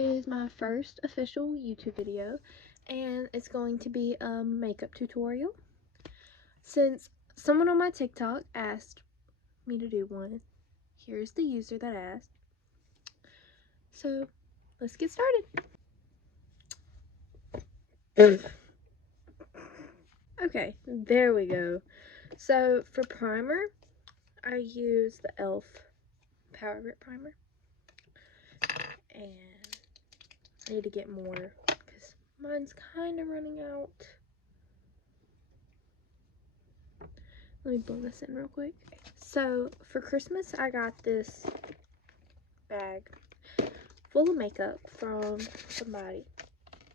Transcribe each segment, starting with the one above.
is my first official YouTube video, and it's going to be a makeup tutorial. Since someone on my TikTok asked me to do one, here's the user that asked. So, let's get started. Okay, there we go. So, for primer, I use the e.l.f. Power Grip Primer. And I need to get more because mine's kind of running out. Let me blend this in real quick. So for Christmas, I got this bag full of makeup from somebody,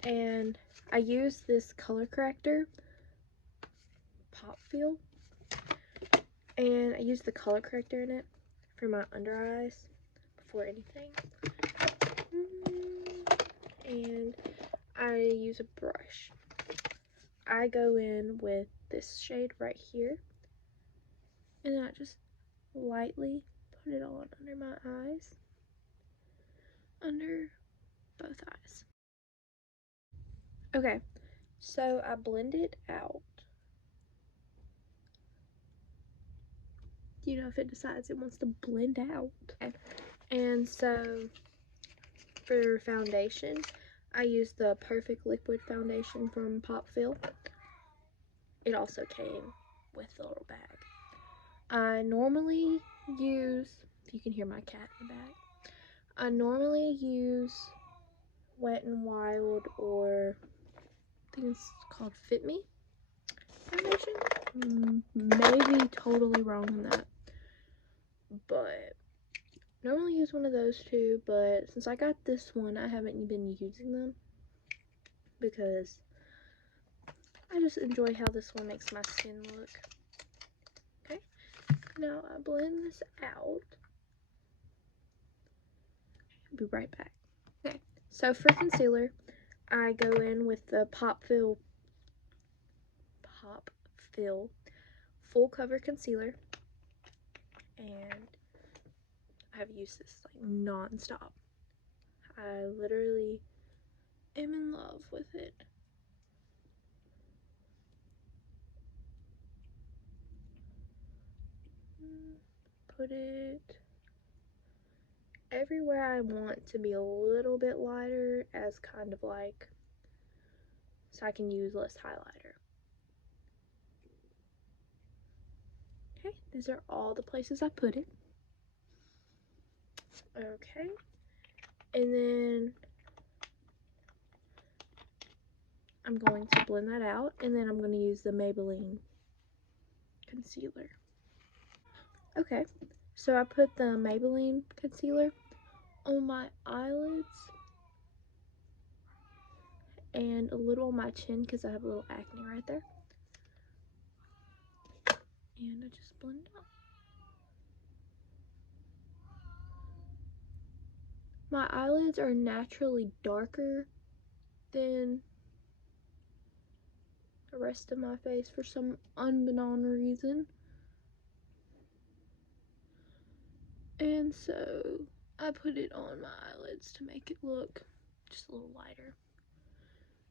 and I used this color corrector, Pop Feel, and I used the color corrector in it for my under eyes before anything. And I use a brush. I go in with this shade right here, and I just lightly put it on under my eyes, under both eyes. Okay, so I blend it out. You know, if it decides it wants to blend out. Okay. And so for foundation, I use the Perfect Liquid Foundation from Pop Feel. It also came with the little bag. I normally use, if you can hear my cat in the back, I normally use Wet n Wild, or I think it's called Fit Me foundation. Maybe totally wrong on that, but normally use one of those two. But since I got this one, I haven't been using them because I just enjoy how this one makes my skin look. Okay, now I blend this out. I'll be right back. Okay, so for concealer, I go in with the Pop Feel Full Cover Concealer, and I've used this like non-stop. I literally am in love with it. Put it everywhere I want to be a little bit lighter, as kind of like, so I can use less highlighter. Okay, these are all the places I put it. Okay, and then I'm going to blend that out, and then I'm going to use the Maybelline concealer. Okay, so I put the Maybelline concealer on my eyelids and a little on my chin because I have a little acne right there. And I just blend it out. My eyelids are naturally darker than the rest of my face for some unbeknown reason. And so I put it on my eyelids to make it look just a little lighter.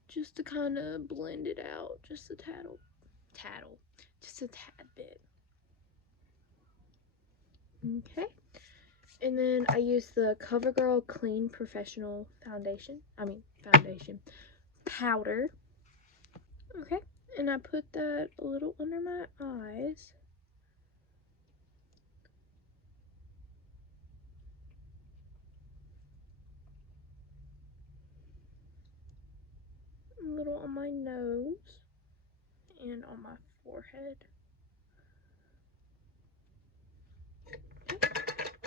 Just to kind of blend it out just a just a tad bit. Okay. And then I use the CoverGirl Clean Professional foundation powder. Okay, and I put that a little under my eyes. A little on my nose and on my forehead.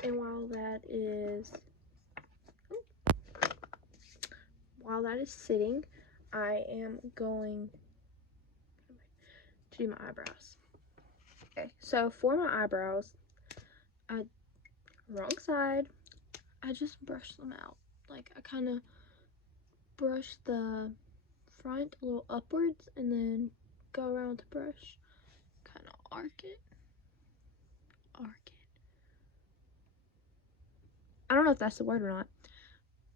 And while that is sitting, I am going to do my eyebrows. Okay, so for my eyebrows, wrong side, I just brush them out. Like, I kind of brush the front a little upwards and then go around the brush, kind of arc it. I don't know if that's the word or not,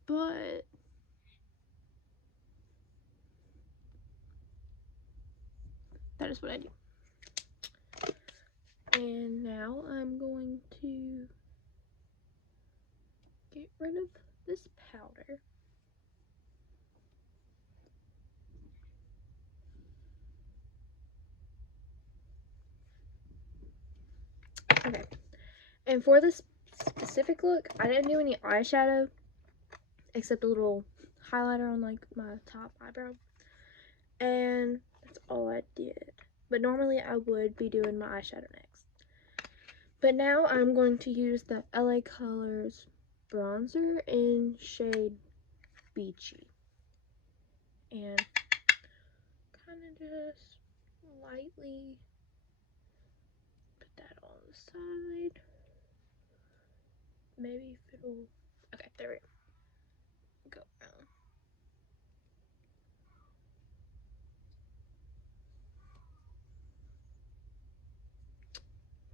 but is what I do. And now I'm going to get rid of this powder. Okay, and for this specific look, I didn't do any eyeshadow except a little highlighter on like my top eyebrow, and that's all I did. But normally I would be doing my eyeshadow next. But now I'm going to use the LA Colors bronzer in shade Beachy, and kind of just lightly put that on the side. Maybe if it'll, okay, there we go. Around.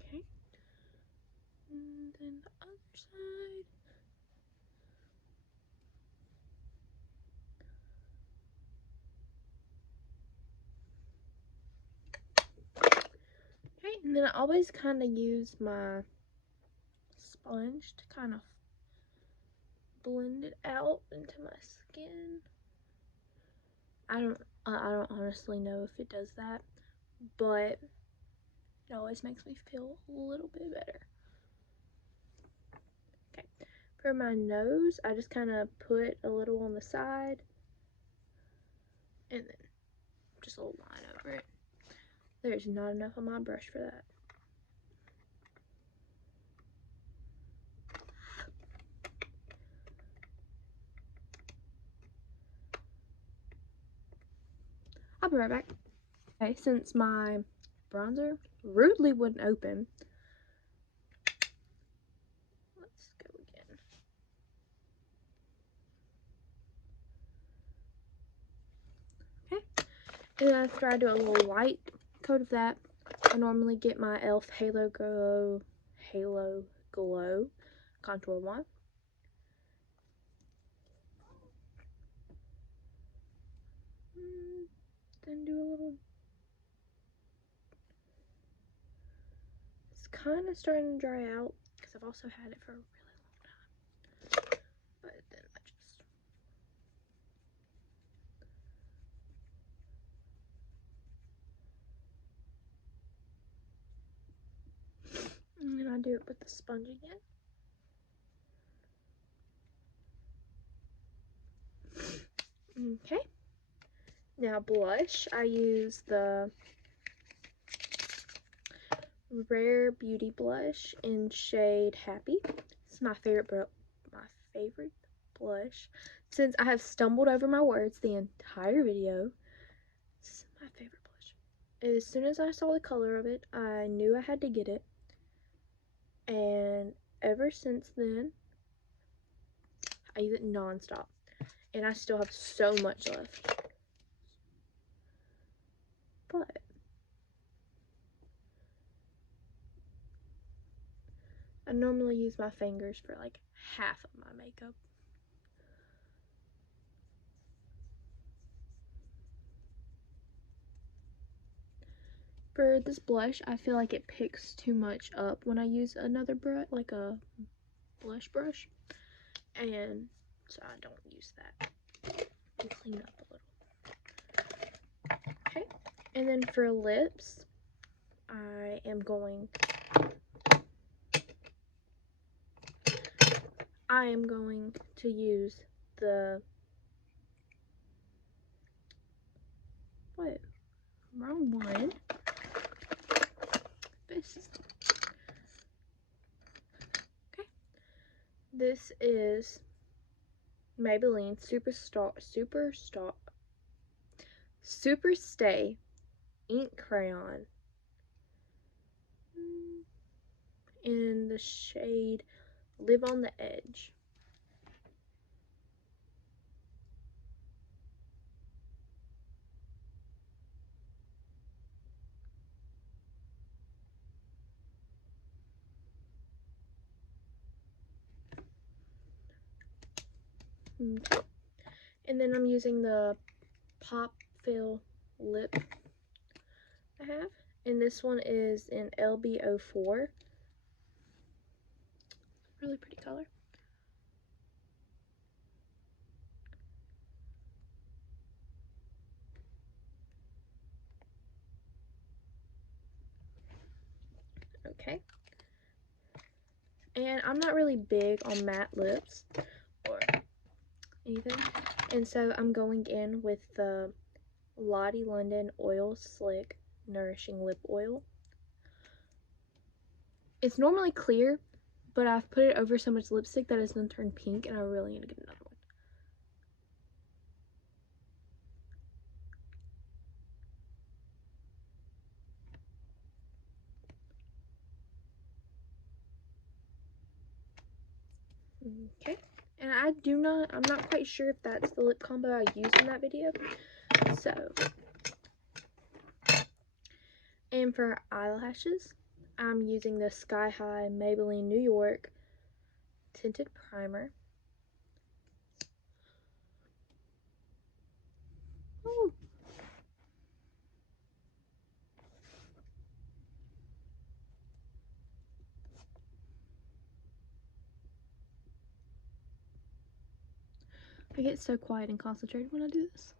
Okay, and then the other side. Okay, and then I always kind of use my sponge to kind of blend it out into my skin. I don't honestly know if it does that, but it always makes me feel a little bit better. Okay, for my nose, I just kind of put a little on the side and then just a little line over it. There's not enough on my brush for that. I'll be right back. Okay, since my bronzer rudely wouldn't open, let's go again. Okay, and then after I do a little light coat of that, I normally get my e.l.f. Halo Glow contour wand. Then do a little. It's kind of starting to dry out because I've also had it for a really long time. But then I just. And then I do it with the sponge again. Okay. Now blush, I use the Rare Beauty blush in shade Happy. It's my favorite blush. Since I have stumbled over my words the entire video, it's my favorite blush. As soon as I saw the color of it, I knew I had to get it. And ever since then, I use it non-stop. And I still have so much left. But I normally use my fingers for like half of my makeup. For this blush, I feel like it picks too much up when I use another brush, like a blush brush. And so I don't use that. And clean up a little. Okay. And then for lips, I am going to use the wrong one. This. Okay. This is Maybelline Super Stay Ink Crayon in the shade Live on the Edge. Okay. And then I'm using the Pop Fill Lip I have. And this one is in LB04. Really pretty color. Okay. And I'm not really big on matte lips or anything. And so I'm going in with the Lottie London Oil Slick Nourishing Lip Oil. It's normally clear, but I've put it over so much lipstick that it's going to turn pink, and I really need to get another one. Okay. And I'm not quite sure if that's the lip combo I used in that video. So, and for eyelashes, I'm using the Sky High Maybelline New York Tinted Primer. Ooh. I get so quiet and concentrated when I do this.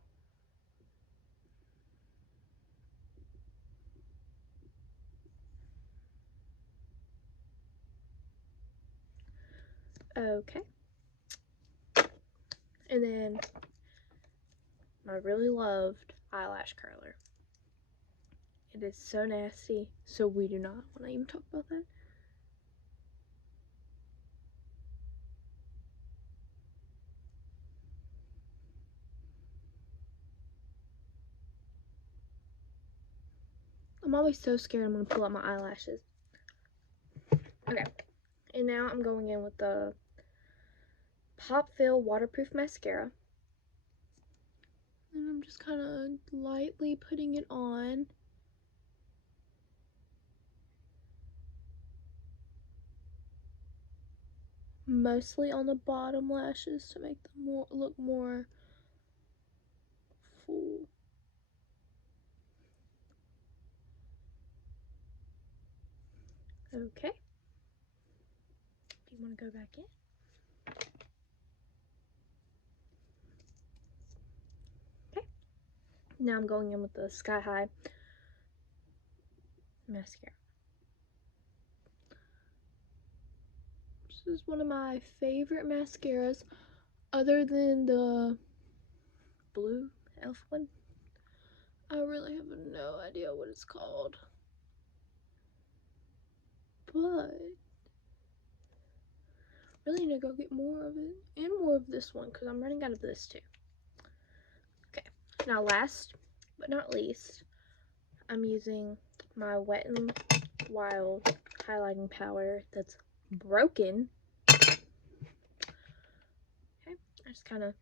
Okay. And then my really loved eyelash curler. It is so nasty, so we do not want to even talk about that. I'm always so scared I'm going to pull out my eyelashes. Okay, and now I'm going in with the Pop Fill Waterproof Mascara. And I'm just kind of lightly putting it on. Mostly on the bottom lashes to make them look more full. Okay. Do you want to go back in? Okay. Now I'm going in with the Sky High mascara. This is one of my favorite mascaras, other than the blue elf one. I really have no idea what it's called, but really need to go get more of it and more of this one because I'm running out of this too. Okay, now last but not least, I'm using my Wet n Wild highlighting powder that's broken. Okay, I just kind of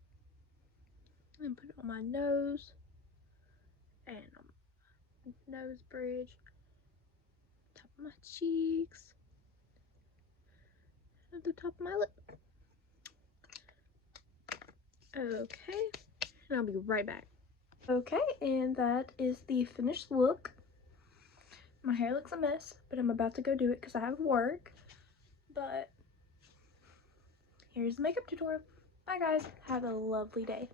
put it on my nose and on my nose bridge, top of my cheeks, and at the top of my lip. Okay, and I'll be right back. Okay, and that is the finished look. My hair looks a mess, but I'm about to go do it because I have work. But here's the makeup tutorial. Bye guys, have a lovely day.